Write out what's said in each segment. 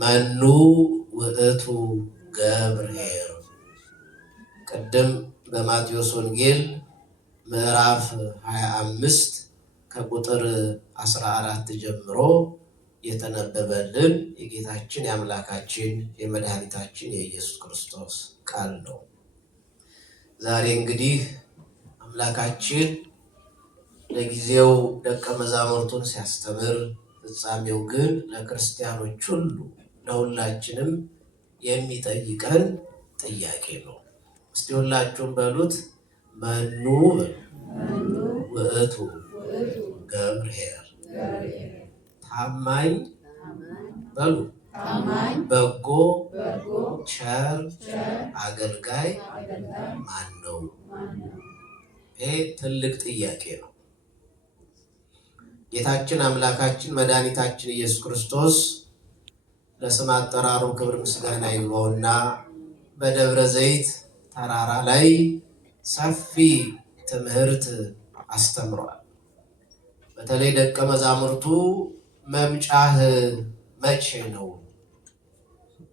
መኑ ውእቱ ገብርኄር። ቅድም በማቴዎስ ወንጌል ምዕራፍ 25 ከቁጥር 14 ጀምሮ የተነበበልን የጌታችን የአምላካችን የመድኃኒታችን የኢየሱስ ክርስቶስ ቃል ነው። ዛሬ እንግዲህ አምላካችን ለጊዜው ደቀ መዛሙርቱን ሲያስተምር፣ ፍጻሜው ግን ለክርስቲያኖች ሁሉ ለሁላችንም የሚጠይቀን ጥያቄ ነው። እስቲ ሁላችሁም በሉት፣ መኑ ውእቱ ገብርኄር። ታማኝ በሉ፣ በጎ ቸር አገልጋይ ማን ነው? ይሄ ትልቅ ጥያቄ ነው። ጌታችን አምላካችን መድኃኒታችን ኢየሱስ ክርስቶስ ለስም አጠራሩ ክብር ምስጋና ይግባውና በደብረ ዘይት ተራራ ላይ ሰፊ ትምህርት አስተምሯል። በተለይ ደቀ መዛሙርቱ መምጫህ መቼ ነው?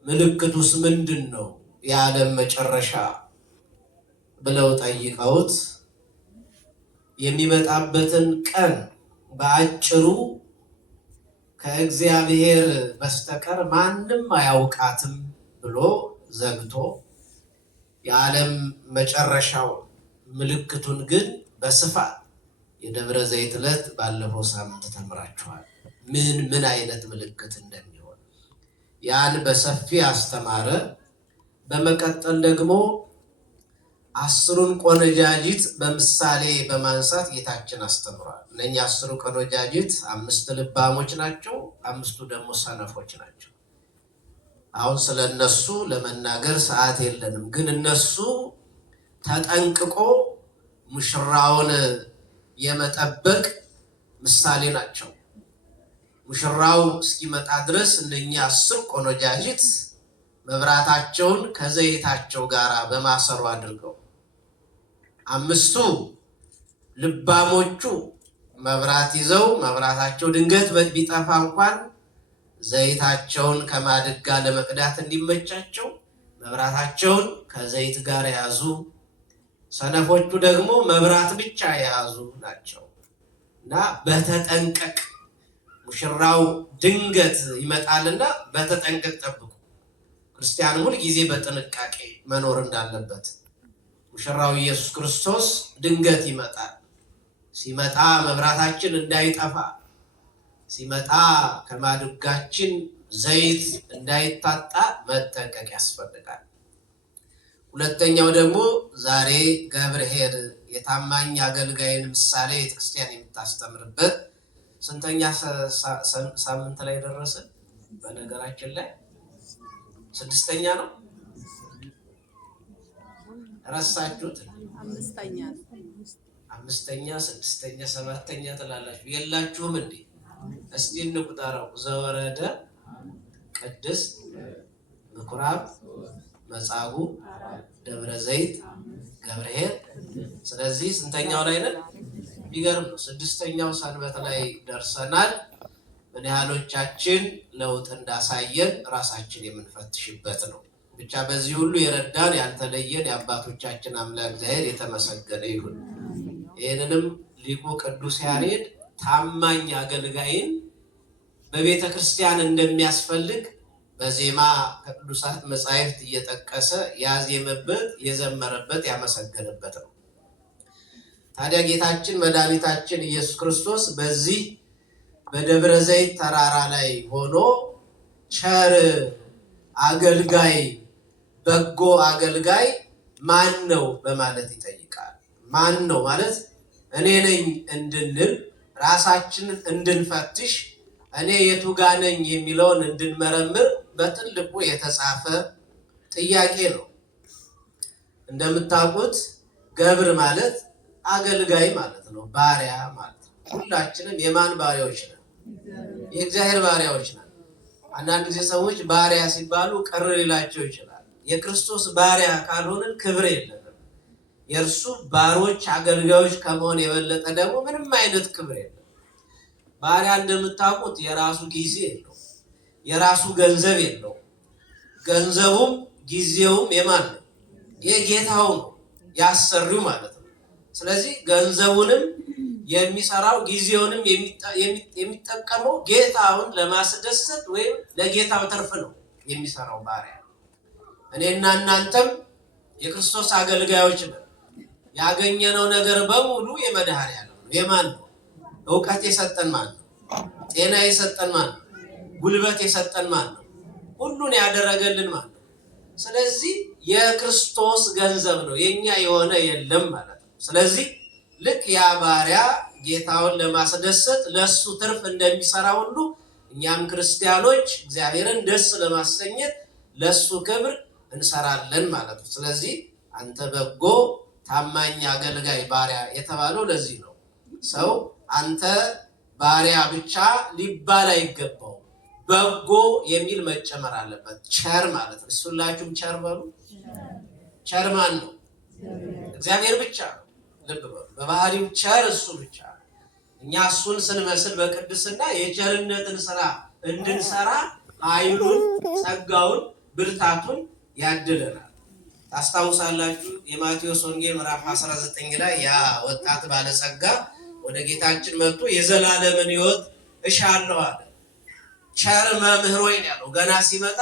ምልክቱስ ምንድን ነው? የዓለም መጨረሻ ብለው ጠይቀውት የሚመጣበትን ቀን በአጭሩ ከእግዚአብሔር በስተቀር ማንም አያውቃትም ብሎ ዘግቶ የዓለም መጨረሻው ምልክቱን ግን በስፋት የደብረ ዘይት ዕለት ባለፈው ሳምንት ተምራችኋል። ምን አይነት ምልክት እንደሚሆን ያን በሰፊ አስተማረ። በመቀጠል ደግሞ 10ሩን ቆነጃጅት በምሳሌ በማንሳት ጌታችን አስተምሯል። እነኛ 10ሩ ቆነጃጅት 5 ልባሞች ናቸው፣ 5ቱ ደግሞ ሰነፎች ናቸው። አሁን ስለ እነሱ ለመናገር ሰዓት የለንም፣ ግን እነሱ ተጠንቅቆ ሙሽራውን የመጠበቅ ምሳሌ ናቸው። ሙሽራው እስኪመጣ ድረስ እነኛ 10 ቆነጃጅት መብራታቸውን ከዘይታቸው ጋር በማሰሮ አድርገው 5ቱ ልባሞቹ መብራት ይዘው መብራታቸው ድንገት ቢጠፋ እንኳን ዘይታቸውን ከማድጋ ለመቅዳት እንዲመቻቸው መብራታቸውን ከዘይት ጋር የያዙ፣ ሰነፎቹ ደግሞ መብራት ብቻ የያዙ ናቸው እና በተጠንቀቅ ሙሽራው ድንገት ይመጣልና በተጠንቀቅ ጠብቁ። ክርስቲያን ሁል ጊዜ በጥንቃቄ መኖር እንዳለበት። ሙሽራው ኢየሱስ ክርስቶስ ድንገት ይመጣል። ሲመጣ መብራታችን እንዳይጠፋ፣ ሲመጣ ከማድጋችን ዘይት እንዳይታጣ መጠንቀቅ ያስፈልጋል። ሁለተኛው ደግሞ ዛሬ ገብርኄር የታማኝ አገልጋይን ምሳሌ ቤተክርስቲያን የምታስተምርበት ስንተኛ ሳምንት ላይ ደረስን? በነገራችን ላይ 6ኛ ነው። ረሳችሁት? 5ኛ 6ኛ 7ኛ ትላላችሁ። የላችሁም እንዴ? እስቲ እንቁጠረው። ዘወረደ፣ ቅድስት፣ ምኩራብ፣ መጻጉዕ፣ ደብረ ዘይት፣ ገብርኄር። ስለዚህ ስንተኛው ላይ ነን? ይገርም ነው። 6ኛው ሰንበት ላይ ደርሰናል። ምን ያህሎቻችን ለውጥ እንዳሳየን ራሳችን የምንፈትሽበት ነው። ብቻ በዚህ ሁሉ የረዳን ያልተለየን የአባቶቻችን አምላክ እግዚአብሔር የተመሰገነ ይሁን። ይህንንም ሊቁ ቅዱስ ያሬድ ታማኝ አገልጋይን በቤተ ክርስቲያን እንደሚያስፈልግ በዜማ ከቅዱሳት መጻሕፍት እየጠቀሰ ያዜመበት፣ የዘመረበት፣ ያመሰገነበት ነው። ታዲያ ጌታችን መድኃኒታችን ኢየሱስ ክርስቶስ በዚህ በደብረ ዘይት ተራራ ላይ ሆኖ ቸር አገልጋይ፣ በጎ አገልጋይ ማን ነው በማለት ይጠይቃል። ማን ነው ማለት እኔ ነኝ እንድንል፣ ራሳችንን እንድንፈትሽ፣ እኔ የቱ ጋ ነኝ የሚለውን እንድንመረምር በትልቁ የተጻፈ ጥያቄ ነው። እንደምታውቁት ገብር ማለት አገልጋይ ማለት ነው፣ ባሪያ ማለት ነው። ሁላችንም የማን ባሪያዎች ነን? የእግዚአብሔር ባሪያዎች ነን። አንዳንድ ጊዜ ሰዎች ባሪያ ሲባሉ ቅር ሊላቸው ይችላል። የክርስቶስ ባሪያ ካልሆንን ክብር የለንም። የእርሱ ባሮች አገልጋዮች ከመሆን የበለጠ ደግሞ ምንም አይነት ክብር የለም። ባሪያ እንደምታውቁት የራሱ ጊዜ የለው፣ የራሱ ገንዘብ የለው። ገንዘቡም ጊዜውም የማን ነው? የጌታው ነው፣ ያሰሪው ማለት ነው። ስለዚህ ገንዘቡንም የሚሰራው ጊዜውንም የሚጠቀመው ጌታውን ለማስደሰት ወይም ለጌታው ትርፍ ነው የሚሰራው ባሪያ። እኔና እናንተም የክርስቶስ አገልጋዮች ነን። ያገኘነው ነገር በሙሉ የመድኃኔዓለም ነው። የማን ነው? እውቀት የሰጠን ማን ነው? ጤና የሰጠን ማን ነው? ጉልበት የሰጠን ማን ነው? ሁሉን ያደረገልን ማን ነው? ስለዚህ የክርስቶስ ገንዘብ ነው፣ የኛ የሆነ የለም ማለት ነው። ስለዚህ ልክ ያ ባሪያ ጌታውን ለማስደሰት ለሱ ትርፍ እንደሚሰራ ሁሉ እኛም ክርስቲያኖች እግዚአብሔርን ደስ ለማሰኘት ለሱ ክብር እንሰራለን ማለት ነው። ስለዚህ አንተ በጎ ታማኝ አገልጋይ ባሪያ የተባለው ለዚህ ነው። ሰው አንተ ባሪያ ብቻ ሊባል አይገባው፣ በጎ የሚል መጨመር አለበት። ቸር ማለት ነው። ሁላችሁም ቸር በሉ። ቸር ማን ነው? እግዚአብሔር ብቻ ነው። ልብ በሉ። በባህሪው ቸር እሱ ብቻ ነው። እኛ እሱን ስንመስል በቅድስና የቸርነትን ስራ እንድንሰራ ኃይሉን፣ ጸጋውን፣ ብርታቱን ያድለናል። ታስታውሳላችሁ የማቴዎስ ወንጌል ምዕራፍ 19 ላይ ያ ወጣት ባለጸጋ ወደ ጌታችን መጥቶ የዘላለምን ሕይወት እሻለሁ አለ። ቸር መምህር ሆይ ያለው ገና ሲመጣ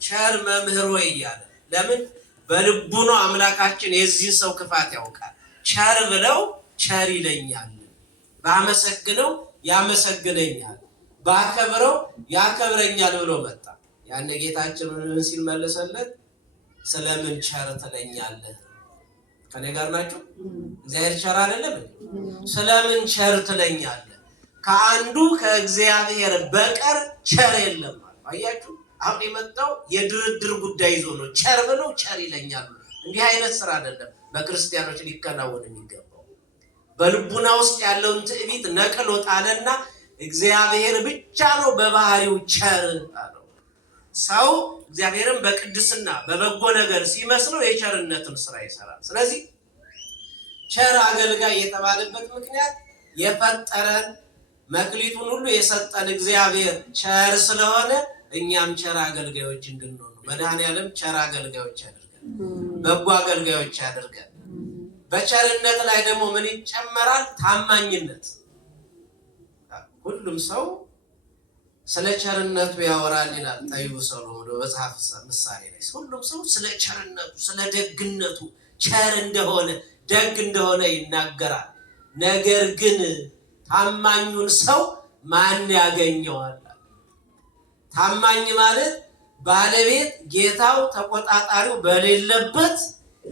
ቸር መምህር ሆይ እያለ። ለምን? በልቡ ነው አምላካችን የዚህን ሰው ክፋት ያውቃል። ቸር ብለው ቸር ይለኛል፣ ባመሰግነው ያመሰግነኛል፣ ባከብረው ያከብረኛል ብሎ መጣ። ያነ ጌታችን ምን ሲል መለሰለት? ስለምን ቸር ትለኛለህ? ከኔ ጋር ናችሁ? እግዚአብሔር ቸር አይደለም? ስለምን ቸር ትለኛለህ? ከአንዱ ከእግዚአብሔር በቀር ቸር የለም። አያችሁ፣ አሁን የመጣው የድርድር ጉዳይ ይዞ ነው። ቸር ብለው ቸር ይለኛል። እንዲህ አይነት ስራ አይደለም በክርስቲያኖች ሊከናወን የሚገባው። በልቡና ውስጥ ያለውን ትዕቢት ነቅሎ ጣለና እግዚአብሔር ብቻ ነው በባህሪው ቸር አለው። ሰው እግዚአብሔርን በቅድስና በበጎ ነገር ሲመስለው የቸርነትን ስራ ይሰራል። ስለዚህ ቸር አገልጋይ የተባለበት ምክንያት የፈጠረን መክሊቱን ሁሉ የሰጠን እግዚአብሔር ቸር ስለሆነ እኛም ቸር አገልጋዮች እንድንሆን ነው። መድኃኔዓለም ቸር አገልጋዮች ያደርገን፣ በጎ አገልጋዮች ያደርገን። በቸርነት ላይ ደግሞ ምን ይጨመራል? ታማኝነት። ሁሉም ሰው ስለ ቸርነቱ ያወራል ይላል ጠቢቡ ሰሎሞን በመጽሐፈ ምሳሌ ላይ። ሁሉም ሰው ስለ ቸርነቱ፣ ስለ ደግነቱ ቸር እንደሆነ ደግ እንደሆነ ይናገራል። ነገር ግን ታማኙን ሰው ማን ያገኘዋል? ታማኝ ማለት ባለቤት ጌታው ተቆጣጣሪው በሌለበት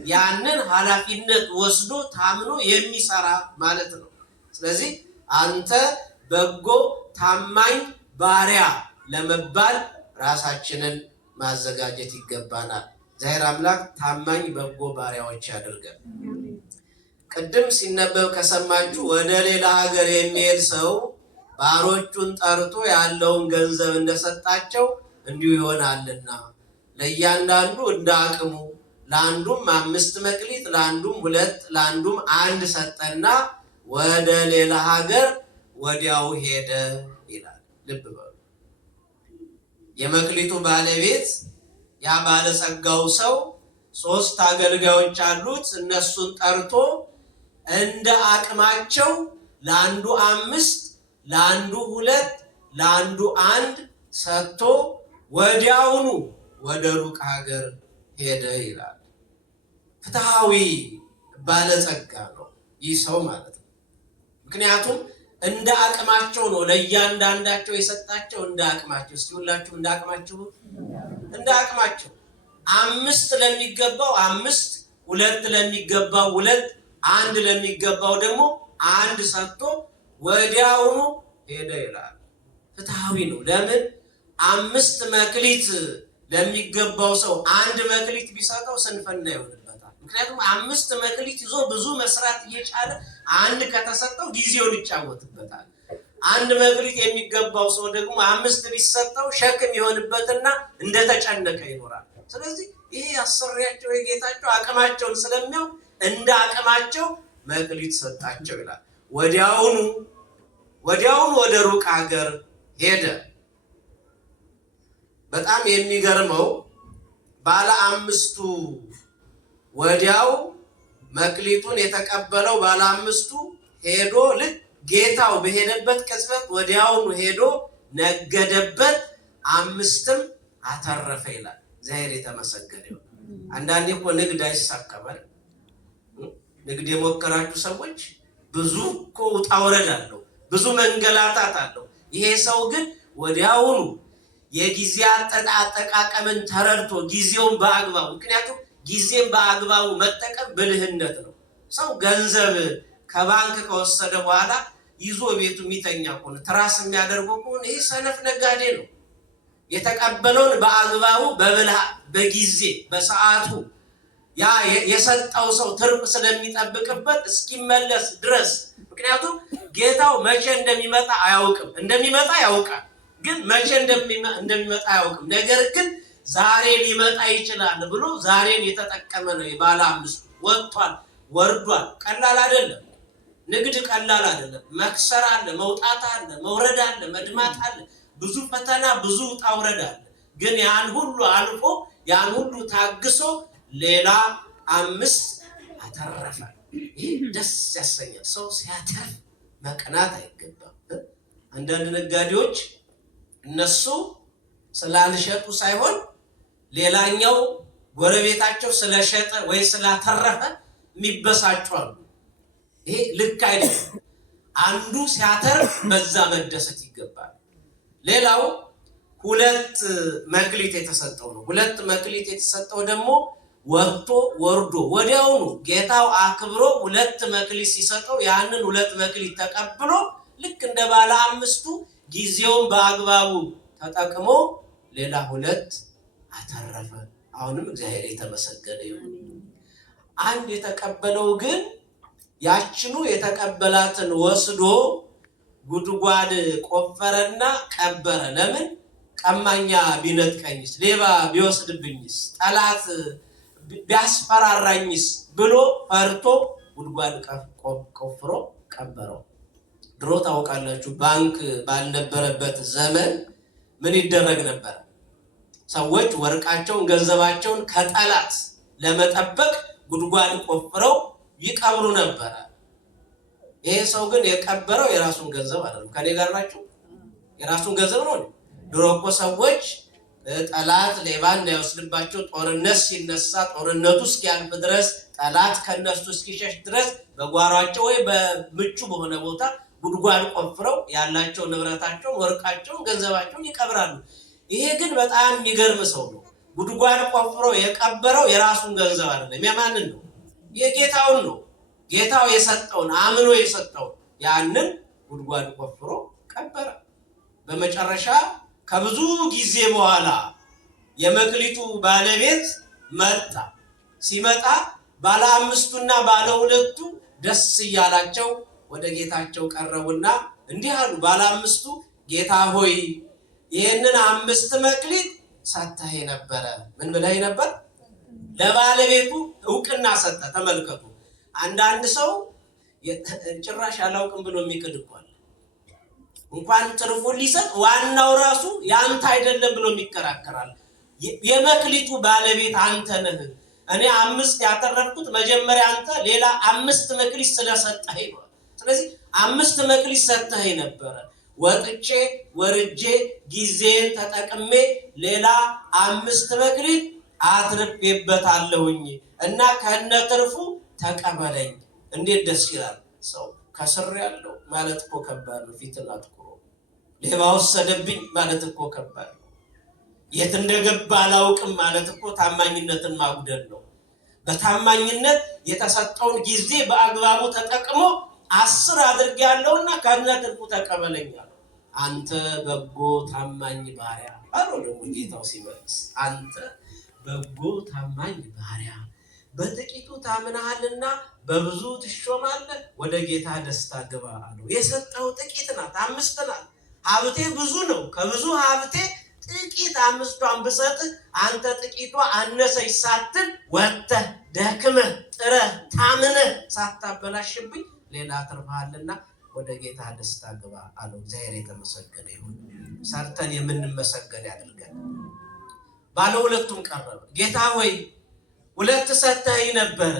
ያንን ኃላፊነት ወስዶ ታምኖ የሚሰራ ማለት ነው። ስለዚህ አንተ በጎ ታማኝ ባሪያ ለመባል ራሳችንን ማዘጋጀት ይገባናል። እግዚአብሔር አምላክ ታማኝ በጎ ባሪያዎች ያድርገን። ቅድም ሲነበብ ከሰማችሁ ወደ ሌላ ሀገር የሚሄድ ሰው ባሮቹን ጠርቶ ያለውን ገንዘብ እንደሰጣቸው እንዲሁ ይሆናልና ለእያንዳንዱ እንደ አቅሙ፣ ለአንዱም 5 መክሊት፣ ለአንዱም 2፣ ለአንዱም 1 ሰጠና ወደ ሌላ ሀገር ወዲያው ሄደ ይላል። ልብ በሉ። የመክሊቱ ባለቤት ያ ባለጸጋው ሰው 3 አገልጋዮች አሉት። እነሱን ጠርቶ እንደ አቅማቸው ለአንዱ 5፣ ለአንዱ 2፣ ለአንዱ 1 ሰጥቶ ወዲያውኑ ወደ ሩቅ ሀገር ሄደ ይላል። ፍትሃዊ ባለጸጋ ነው ይህ ሰው ማለት ነው። ምክንያቱም እንደ አቅማቸው ነው ለእያንዳንዳቸው የሰጣቸው። እንደ አቅማቸው። እስቲ ሁላችሁ እንደ አቅማቸው፣ እንደ አቅማቸው 5 ለሚገባው 5፣ 2 ለሚገባው 2፣ 1 ለሚገባው ደግሞ 1 ሰጥቶ ወዲያውኑ ሄደ ይላል። ፍትሃዊ ነው። ለምን? 5 መክሊት ለሚገባው ሰው 1 መክሊት ቢሰጠው ስንፍና ይሆንበታል። ምክንያቱም 5 መክሊት ይዞ ብዙ መስራት እየቻለ 1 ከተሰጠው ጊዜውን ይጫወትበታል። 1 መክሊት የሚገባው ሰው ደግሞ 5 ቢሰጠው ሸክም ይሆንበትና እንደተጨነቀ ይኖራል። ስለዚህ ይሄ አሰሪያቸው የጌታቸው አቅማቸውን ስለሚያውቅ እንደ አቅማቸው መክሊት ሰጣቸው ይላል። ወዲያውኑ ወደ ሩቅ ሀገር ሄደ። በጣም የሚገርመው ባለ አምስቱ ወዲያው መክሊቱን የተቀበለው ባለ አምስቱ ሄዶ ልክ ጌታው በሄደበት ቅጽበት ወዲያውኑ ሄዶ ነገደበት፣ አምስትም አተረፈ ይላል። እግዚአብሔር የተመሰገነ ይሁን። አንዳንዴ እኮ ንግድ አይሳካም። ንግድ የሞከራችሁ ሰዎች ብዙ እኮ ውጣ ውረድ አለው፣ ብዙ መንገላታት አለው። ይሄ ሰው ግን ወዲያውኑ የጊዜ አጠቃቀምን ተረድቶ ጊዜውን በአግባቡ ምክንያቱም ጊዜን በአግባቡ መጠቀም ብልህነት ነው። ሰው ገንዘብ ከባንክ ከወሰደ በኋላ ይዞ ቤቱ የሚተኛ ከሆነ ትራስ የሚያደርገው ከሆነ ይሄ ሰነፍ ነጋዴ ነው። የተቀበለውን በአግባቡ በጊዜ በሰዓቱ ያ የሰጠው ሰው ትርፍ ስለሚጠብቅበት እስኪመለስ ድረስ ምክንያቱም ጌታው መቼ እንደሚመጣ አያውቅም። እንደሚመጣ ያውቃል፣ ግን መቼ እንደሚመጣ አያውቅም። ነገር ግን ዛሬ ሊመጣ ይችላል ብሎ ዛሬን የተጠቀመ ነው። የባለ አምስቱ ወጥቷል፣ ወርዷል። ቀላል አይደለም። ንግድ ቀላል አይደለም። መክሰር አለ፣ መውጣት አለ፣ መውረድ አለ፣ መድማት አለ፣ ብዙ ፈተና፣ ብዙ ውጣ ውረድ አለ። ግን ያን ሁሉ አልፎ ያን ሁሉ ታግሶ ሌላ አምስት አተረፈ። ይህ ደስ ያሰኛል። ሰው ሲያተርፍ መቅናት አይገባም። አንዳንድ ነጋዴዎች እነሱ ስላልሸጡ ሳይሆን ሌላኛው ጎረቤታቸው ስለሸጠ ወይ ስላተረፈ የሚበሳጩ አሉ። ይሄ ልክ አይደለም። አንዱ ሲያተርፍ በዛ መደሰት ይገባል። ሌላው ሁለት መክሊት የተሰጠው ነው። ሁለት መክሊት የተሰጠው ደግሞ ወጥቶ ወርዶ ወዲያውኑ ጌታው አክብሮ ሁለት መክሊት ሲሰጠው ያንን ሁለት መክሊት ተቀብሎ ልክ እንደ ባለ አምስቱ ጊዜውን በአግባቡ ተጠቅሞ ሌላ ሁለት አተረፈ። አሁንም እግዚአብሔር የተመሰገነ ይሁን። አንድ የተቀበለው ግን ያችኑ የተቀበላትን ወስዶ ጉድጓድ ቆፈረና ቀበረ። ለምን? ቀማኛ ቢነጥቀኝስ፣ ሌባ ቢወስድብኝስ፣ ጠላት ቢያስፈራራኝስ ብሎ ፈርቶ ጉድጓድ ቆፍሮ ቀበረው። ድሮ ታውቃላችሁ ባንክ ባልነበረበት ዘመን ምን ይደረግ ነበር? ሰዎች ወርቃቸውን ገንዘባቸውን ከጠላት ለመጠበቅ ጉድጓድ ቆፍረው ይቀብሩ ነበር። ይሄ ሰው ግን የቀበረው የራሱን ገንዘብ አይደለም። ከኔ ጋር ናችሁ? የራሱን ገንዘብ ነው። ድሮ እኮ ሰዎች ጠላት ሌባ እንዳይወስድባቸው ጦርነት ሲነሳ ጦርነቱ እስኪያልፍ ድረስ ጠላት ከነሱ እስኪሸሽ ድረስ በጓሯቸው ወይ በምቹ በሆነ ቦታ ጉድጓድ ቆፍረው ያላቸው ንብረታቸውን፣ ወርቃቸውን፣ ገንዘባቸውን ይቀብራሉ። ይሄ ግን በጣም የሚገርም ሰው ነው። ጉድጓድ ቆፍሮ የቀበረው የራሱን ገንዘብ አይደለም። የማንን ነው? የጌታውን ነው። ጌታው የሰጠውን አምኖ የሰጠውን ያንን ጉድጓድ ቆፍሮ ቀበረ። በመጨረሻ ከብዙ ጊዜ በኋላ የመክሊቱ ባለቤት መጣ። ሲመጣ ባለ አምስቱና ባለ ሁለቱ ደስ እያላቸው ወደ ጌታቸው ቀረቡና እንዲህ አሉ። ባለ አምስቱ ጌታ ሆይ ይህንን 5 መክሊት ሰጥተህ ነበረ። ምን ብለህ ነበር? ለባለቤቱ እውቅና ሰጠ። ተመልከቱ። አንዳንድ ሰው ጭራሽ አላውቅም ብሎ የሚክድ እኮ አለ። እንኳን ትርፉን ሊሰጥ ዋናው ራሱ ያንተ አይደለም ብሎ የሚከራከራል። የመክሊቱ ባለቤት አንተ ነህ። እኔ 5 ያተረፍኩት መጀመሪያ አንተ ሌላ 5 መክሊት ስለሰጠኸኝ ነው። ስለዚህ 5 መክሊት ሰጥተኸኝ ነበረ። ወጥቼ ወርጄ ጊዜን ተጠቅሜ ሌላ 5 መክሊት አትርፌበታለሁኝ እና ከነትርፉ ተቀበለኝ። እንዴት ደስ ይላል! ሰው ከስር ያለው ማለት እኮ ከባድ ነው። ፊትን አትኩሮ ሌባ ወሰደብኝ ማለት እኮ ከባድ ነው። የት እንደገባ አላውቅም ማለት እኮ ታማኝነትን ማጉደል ነው። በታማኝነት የተሰጠውን ጊዜ በአግባቡ ተጠቅሞ 10 አድርጌያለሁና ከነትርፉ ተቀበለኝ አለው። አንተ በጎ ታማኝ ባሪያ አለው። ደግሞ ጌታው ሲመልስ አንተ በጎ ታማኝ ባሪያ በጥቂቱ ታምናሃልና በብዙ ትሾማለህ፣ ወደ ጌታ ደስታ ግባ አለው። የሰጠው ጥቂት ናት፣ 5 ናት። ሀብቴ ብዙ ነው። ከብዙ ሀብቴ ጥቂት 5ቷን ብሰጥህ አንተ ጥቂቷ አነሰች ሳትል ወጥተህ ደክመህ ጥረህ ታምነህ ሳታበላሽብኝ ሌላ አትርፈሃልና ወደ ጌታ ደስታ ግባ አለው። እግዚአብሔር የተመሰገነ ይሁን። ሰርተን የምንመሰገን ያድርገን። ባለ ሁለቱም ቀረበ። ጌታ ሆይ 2 ሰጥተኸኝ ነበረ፣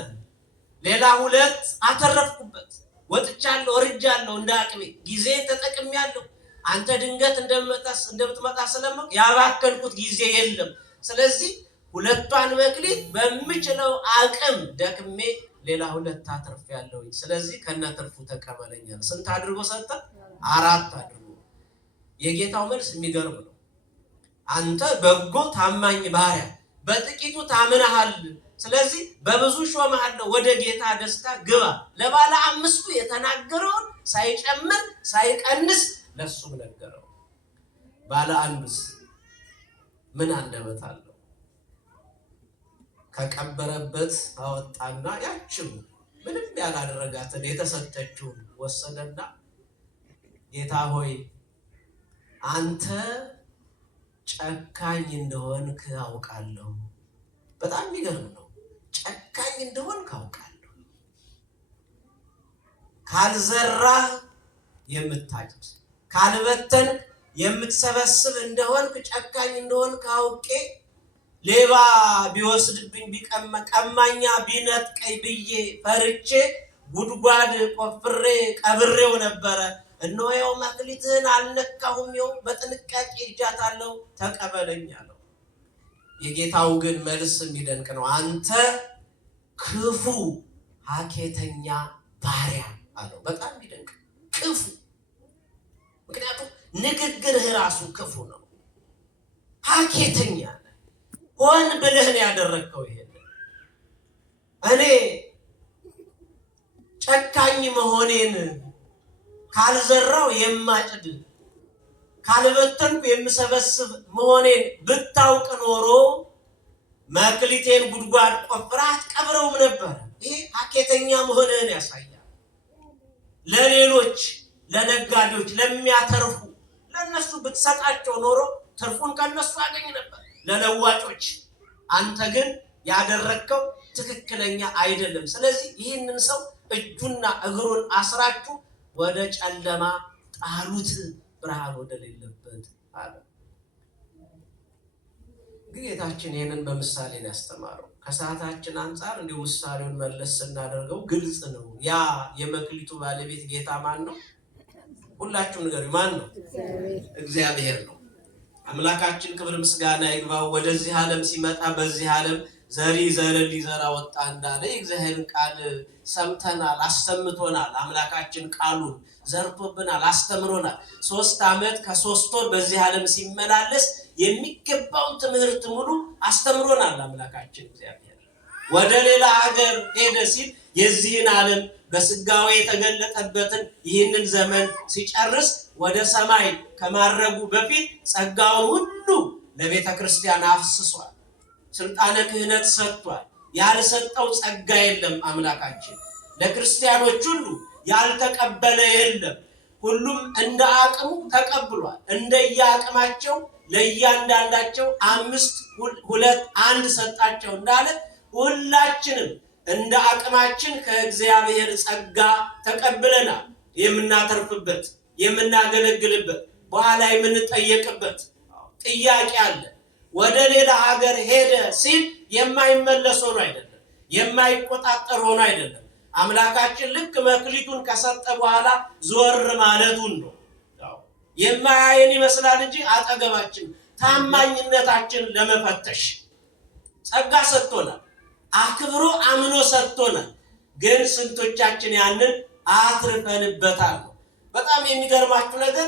ሌላ 2 አተረፍኩበት። ወጥቻለሁ፣ ወርጃለሁ፣ እንደ አቅሜ ጊዜ ተጠቅሜያለሁ። አንተ ድንገት እንደምትመጣ ስለማውቅ ያባከንኩት ጊዜ የለም። ስለዚህ 2ቷን መክሊት በምችለው አቅም ደክሜ ሌላ 2 አተርፌያለሁ። ስለዚህ ከነትርፉ ተቀበለኛል። ስንት አድርጎ ሰጠ? 4 አድርጎ። የጌታው መልስ የሚገርም ነው። አንተ በጎ ታማኝ ባሪያ፣ በጥቂቱ ታምነሃል፣ ስለዚህ በብዙ ሾምሃለሁ፣ ወደ ጌታ ደስታ ግባ። ለባለ 5ቱ የተናገረውን ሳይጨምር ሳይቀንስ ለሱም ነገረው። ባለ 1ስ ምን አንደበት አለው? ከቀበረበት አወጣና ያችው ምንም ያላደረጋትን የተሰጠችውን ወሰደና ጌታ ሆይ አንተ ጨካኝ እንደሆንክ አውቃለሁ። በጣም የሚገርም ነው። ጨካኝ እንደሆንክ አውቃለሁ። ካልዘራህ የምታጭድ፣ ካልበተን የምትሰበስብ እንደሆንክ ጨካኝ እንደሆንክ አውቄ ሌባ ቢወስድብኝ ቀማኛ ቢነጥቀኝ ብዬ ፈርቼ ጉድጓድ ቆፍሬ ቀብሬው ነበረ። እነሆ ያው መክሊትህን አልነካሁም፣ ያው በጥንቃቄ ይዣታለሁ፣ ተቀበለኝ አለው። የጌታው ግን መልስ የሚደንቅ ነው። አንተ ክፉ ሀኬተኛ ባሪያ አለው። በጣም የሚደንቅ ክፉ። ምክንያቱም ንግግርህ ራሱ ክፉ ነው። ሀኬተኛ ሆን ብለህ ነው ያደረግከው። ይሄ እኔ ጨካኝ መሆኔን ካልዘራው የማጭድ ካልበተንኩ የምሰበስብ መሆኔን ብታውቅ ኖሮ መክሊቴን ጉድጓድ ቆፍረህ አትቀብረውም ነበር። ይሄ ሀኬተኛ መሆንህን ያሳያል። ለሌሎች ለነጋዴዎች ለሚያተርፉ ለነሱ ብትሰጣቸው ኖሮ ትርፉን ከነሱ አገኝ ነበር፣ ለለዋጮች። አንተ ግን ያደረግከው ትክክለኛ አይደለም። ስለዚህ ይህንን ሰው እጁና እግሩን አስራችሁ ወደ ጨለማ ጣሉት፣ ብርሃን ወደሌለበት አለ። ጌታችን ይህንን በምሳሌ ነው ያስተማረው። ከሰዓታችን አንጻር እንዲሁ ምሳሌውን መለስ ስናደርገው ግልጽ ነው። ያ የመክሊቱ ባለቤት ጌታ ማን ነው? ሁላችሁም ንገሩኝ፣ ማን ነው? እግዚአብሔር ነው። አምላካችን ክብር ምስጋና ይግባው። ወደዚህ ዓለም ሲመጣ በዚህ ዓለም ዘሪ ዘርን ሊዘራ ወጣ እንዳለ የእግዚአብሔርን ቃል ሰምተናል፣ አስተምቶናል። አምላካችን ቃሉን ዘርቶብናል፣ አስተምሮናል። 3 ዓመት ከ3 ወር በዚህ ዓለም ሲመላለስ የሚገባውን ትምህርት ሙሉ አስተምሮናል። አምላካችን እግዚአብሔር ወደ ሌላ ሀገር ሄደ ሲል የዚህን ዓለም በስጋዌ የተገለጠበትን ይህንን ዘመን ሲጨርስ ወደ ሰማይ ከማረጉ በፊት ጸጋውን ሁሉ ለቤተ ክርስቲያን አፍስሷል። ስልጣነ ክህነት ሰጥቷል። ያልሰጠው ጸጋ የለም። አምላካችን ለክርስቲያኖች ሁሉ ያልተቀበለ የለም። ሁሉም እንደ አቅሙ ተቀብሏል። እንደየአቅማቸው ለእያንዳንዳቸው 5 2 1 ሰጣቸው እንዳለ ሁላችንም እንደ አቅማችን ከእግዚአብሔር ጸጋ ተቀብለናል። የምናተርፍበት፣ የምናገለግልበት፣ በኋላ የምንጠየቅበት ጥያቄ አለ። ወደ ሌላ ሀገር ሄደ ሲል የማይመለስ ሆኖ አይደለም፣ የማይቆጣጠር ሆኖ አይደለም። አምላካችን ልክ መክሊቱን ከሰጠ በኋላ ዞር ማለቱን ነው። የማያየን ይመስላል እንጂ አጠገባችን ታማኝነታችን ለመፈተሽ ጸጋ ሰጥቶናል። አክብሮ አምኖ ሰጥቶናል። ግን ስንቶቻችን ያንን አትርፈንበታል? በጣም የሚገርማችሁ ነገር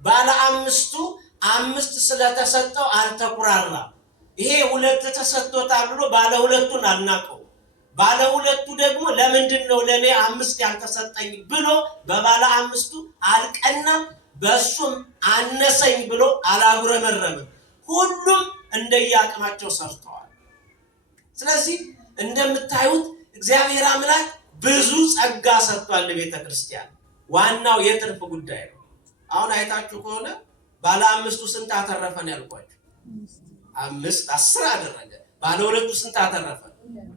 ባለ 5ቱ 5 ስለተሰጠው አልተኩራራም። ይሄ 2 ተሰጥቶታል ብሎ ባለ 2ቱን አልናቀው። ባለ 2ቱ ደግሞ ለምንድን ነው ለኔ 5 ያልተሰጠኝ ብሎ በባለ 5ቱ አልቀናም፣ በሱም አነሰኝ ብሎ አላጉረመረመም። ሁሉም እንደየአቅማቸው ሰርተዋል። ስለዚህ እንደምታዩት እግዚአብሔር አምላክ ብዙ ጸጋ ሰጥቷል ለቤተ ክርስቲያን። ዋናው የትርፍ ጉዳይ ነው። አሁን አይታችሁ ከሆነ ባለ 5ቱ ስንት አተረፈን ያልኳችሁ? 5 10 አደረገ። ባለ 2ቱ ስንት አተረፈ?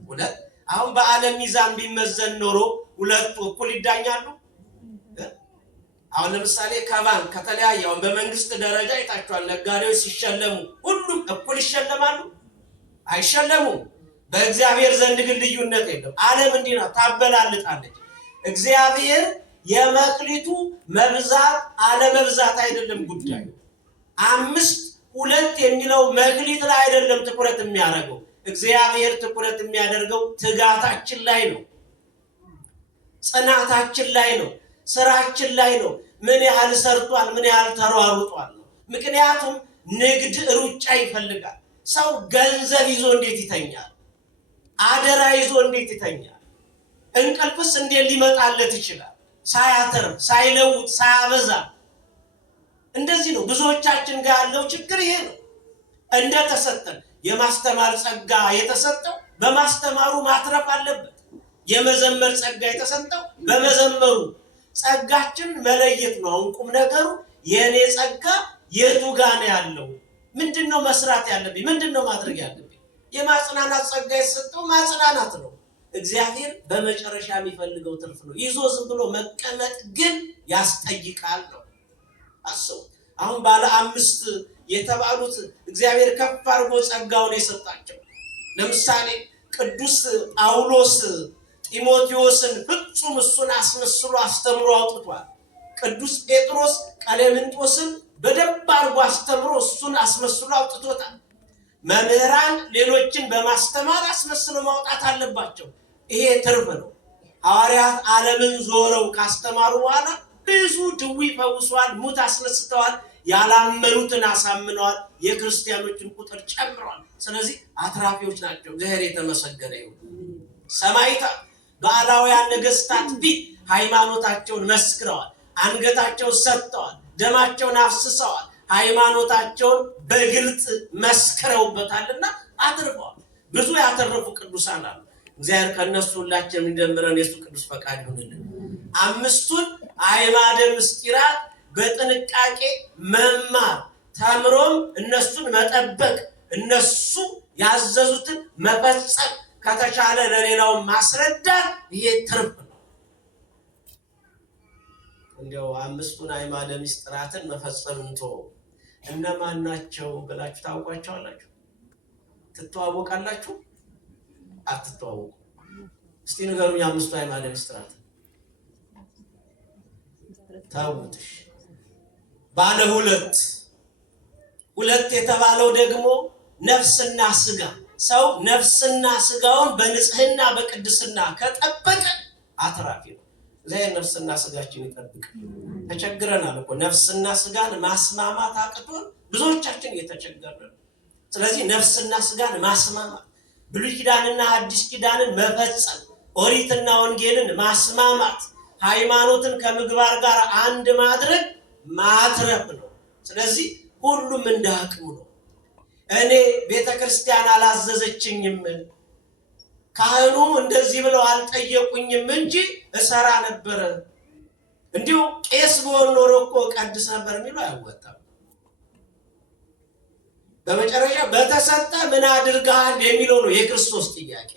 2። አሁን በዓለም ሚዛን ቢመዘን ኖሮ 2ቱ እኩል ይዳኛሉ? አሁን ለምሳሌ ከባንክ ከተለያየ አሁን በመንግስት ደረጃ አይታችኋል። ነጋዴዎች ሲሸለሙ ሁሉም እኩል ይሸለማሉ? አይሸለሙም። በእግዚአብሔር ዘንድ ግን ልዩነት የለም። ዓለም እንዲህ ናት፣ ታበላልጣለች። እግዚአብሔር የመክሊቱ መብዛት አለመብዛት አይደለም ጉዳዩ። 5-2 የሚለው መክሊት ላይ አይደለም ትኩረት የሚያደርገው። እግዚአብሔር ትኩረት የሚያደርገው ትጋታችን ላይ ነው፣ ጽናታችን ላይ ነው፣ ስራችን ላይ ነው። ምን ያህል ሰርቷል፣ ምን ያህል ተሯሩጧል ነው። ምክንያቱም ንግድ ሩጫ ይፈልጋል። ሰው ገንዘብ ይዞ እንዴት ይተኛል? አደራ ይዞ እንዴት ይተኛል? እንቅልፍስ እንዴት ሊመጣለት ይችላል? ሳያተርፍ፣ ሳይለውጥ፣ ሳያበዛ። እንደዚህ ነው ብዙዎቻችን ጋር ያለው ችግር ይሄ ነው። እንደተሰጠን የማስተማር ጸጋ የተሰጠው በማስተማሩ ማትረፍ አለበት። የመዘመር ጸጋ የተሰጠው በመዘመሩ። ጸጋችን መለየት ነው አሁን ቁም ነገሩ። የኔ ጸጋ የቱ ጋር ነው ያለው? ምንድነው መስራት ያለብኝ? ምንድነው ማድረግ ያለብኝ? የማጽናናት ጸጋ የተሰጠው ማጽናናት ነው። እግዚአብሔር በመጨረሻ የሚፈልገው ትርፍ ነው። ይዞ ዝም ብሎ መቀመጥ ግን ያስጠይቃል ነው። አስቡ አሁን ባለ 5 የተባሉት እግዚአብሔር ከፍ አድርጎ ጸጋውን የሰጣቸው። ለምሳሌ ቅዱስ ጳውሎስ ጢሞቴዎስን ፍጹም እሱን አስመስሎ አስተምሮ አውጥቷል። ቅዱስ ጴጥሮስ ቀሌምንጦስን በደንብ አድርጎ አስተምሮ እሱን አስመስሎ አውጥቶታል። መምህራን ሌሎችን በማስተማር አስመስሎ ማውጣት አለባቸው። ይሄ ትርፍ ነው። ሐዋርያት ዓለምን ዞረው ካስተማሩ በኋላ ብዙ ድዊ ፈውሰዋል፣ ሙት አስነስተዋል፣ ያላመኑትን አሳምነዋል፣ የክርስቲያኖችን ቁጥር ጨምረዋል። ስለዚህ አትራፊዎች ናቸው። እግዚአብሔር የተመሰገነ ይሁን። ሰማዕታት በአላውያን ነገስታት ፊት ሃይማኖታቸውን መስክረዋል፣ አንገታቸውን ሰጥተዋል፣ ደማቸውን አፍስሰዋል፣ ሃይማኖታቸውን በግልጽ መስክረውበታልና አትርፈዋል። ብዙ ያተረፉ ቅዱሳን አሉ። እግዚአብሔር ከነሱ ሁላችንም እንዲደምረን የሱ ቅዱስ ፈቃድ ይሁንልን። 5ቱን አዕማደ ምስጢራት በጥንቃቄ መማር ተምሮም እነሱን መጠበቅ፣ እነሱ ያዘዙትን መፈጸም፣ ከተቻለ ለሌላው ማስረዳት፣ ይሄ ትርፍ ነው። እንዲያው 5ቱን አዕማደ ምስጢራትን መፈጸም እንቶ እነማን ናቸው ብላችሁ ታውቋቸዋላችሁ? ትተዋወቃላችሁ? አትተዋወቁ? እስቲ ንገሩኝ 5ቱ አዕማደ ምስጢራት። ታውቁትሽ ባለ 2 የተባለው ደግሞ ነፍስና ስጋ። ሰው ነፍስና ስጋውን በንጽህና በቅድስና ከጠበቀ አትራፊ ነው። እግዚአብሔር ነፍስና ስጋችን ይጠብቅ። ተቸግረናል እኮ ነፍስና ስጋን ማስማማት አቅቶን ብዙዎቻችን እየተቸገርን። ስለዚህ ነፍስና ስጋን ማስማማት፣ ብሉይ ኪዳንና አዲስ ኪዳንን መፈጸም፣ ኦሪትና ወንጌልን ማስማማት፣ ሃይማኖትን ከምግባር ጋር አንድ ማድረግ ማትረፍ ነው። ስለዚህ ሁሉም እንደ አቅሙ ነው። እኔ ቤተክርስቲያን አላዘዘችኝም፣ ካህኑ እንደዚህ ብለው አልጠየቁኝም እንጂ እሰራ ነበር፣ እንዲሁ ቄስ በሆን ኖሮ እኮ ቀድስ ነበር የሚለው አያወጣም። በመጨረሻ በተሰጠ ምን አድርጋል የሚለው ነው የክርስቶስ ጥያቄ።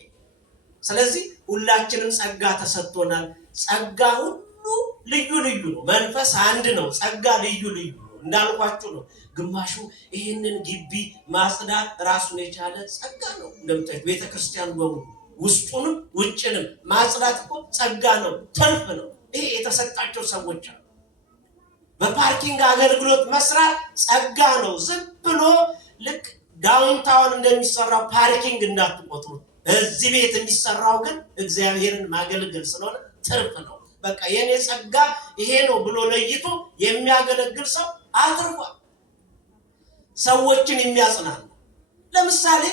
ስለዚህ ሁላችንም ጸጋ ተሰጥቶናል። ጸጋ ሁሉ ልዩ ልዩ ነው። መንፈስ አንድ ነው፣ ጸጋ ልዩ ልዩ ነው። እንዳልኳችሁ ነው። ግማሹ ይህንን ግቢ ማጽዳት ራሱን የቻለ ጸጋ ነው። እንደምታዩት ቤተክርስቲያን በሙሉ ውስጡንም ውጭንም ማጽዳት እኮ ጸጋ ነው፣ ትርፍ ነው። ይሄ የተሰጣቸው ሰዎች አሉ። በፓርኪንግ አገልግሎት መስራት ጸጋ ነው። ዝም ብሎ ልክ ዳውንታውን እንደሚሰራው ፓርኪንግ እንዳትቆጥሩት። እዚህ ቤት የሚሰራው ግን እግዚአብሔርን ማገልገል ስለሆነ ትርፍ ነው። በቃ የኔ ጸጋ ይሄ ነው ብሎ ለይቶ የሚያገለግል ሰው አትርፏል። ሰዎችን የሚያጽናና ለምሳሌ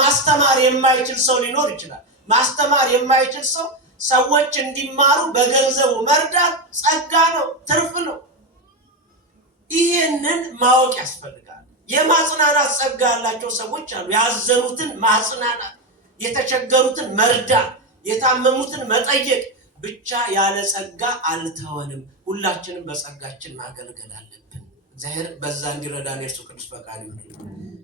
ማስተማር የማይችል ሰው ሊኖር ይችላል። ማስተማር የማይችል ሰው ሰዎች እንዲማሩ በገንዘቡ መርዳት ጸጋ ነው፣ ትርፍ ነው። ይሄንን ማወቅ ያስፈልጋል። የማጽናናት ጸጋ ያላቸው ሰዎች አሉ። ያዘኑትን ማጽናናት፣ የተቸገሩትን መርዳት፣ የታመሙትን መጠየቅ። ብቻ ያለ ጸጋ አልተወንም። ሁላችንም በጸጋችን ማገልገል አለብን። እግዚአብሔር በዛ እንዲረዳን የእርሱ ቅዱስ ፈቃዱ ይሁን።